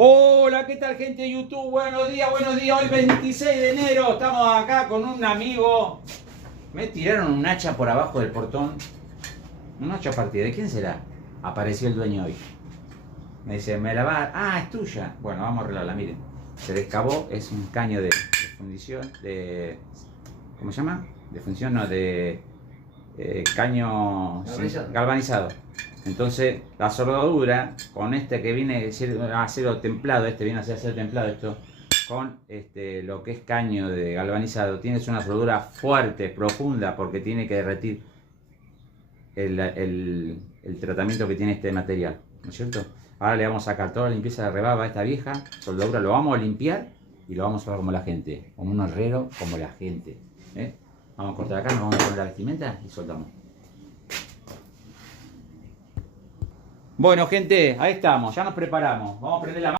Hola, ¿qué tal, gente de YouTube? Buenos días, buenos días. Hoy 26 de enero estamos acá con un amigo. Me tiraron un hacha por abajo del portón. Un hacha partida. ¿De quién será? Apareció el dueño hoy. Me dice, ¿me la va? Ah, es tuya. Bueno, vamos a arreglarla, miren. Se descabó, es un caño de fundición, de... ¿Cómo se llama? De fundición, no, de... caño galvanizado. Entonces la soldadura con este que viene a acero templado, este viene a ser acero templado, esto con lo que es caño de galvanizado, tienes una soldadura fuerte, profunda, porque tiene que derretir el tratamiento que tiene este material, ¿no es cierto? Ahora le vamos a sacar toda la limpieza de rebaba a esta vieja soldadura, lo vamos a limpiar y lo vamos a hacer como la gente, como un herrero, como la gente, ¿eh? Vamos a cortar acá, nos vamos a poner la vestimenta y soltamos. Bueno, gente, ahí estamos, ya nos preparamos. Vamos a prender la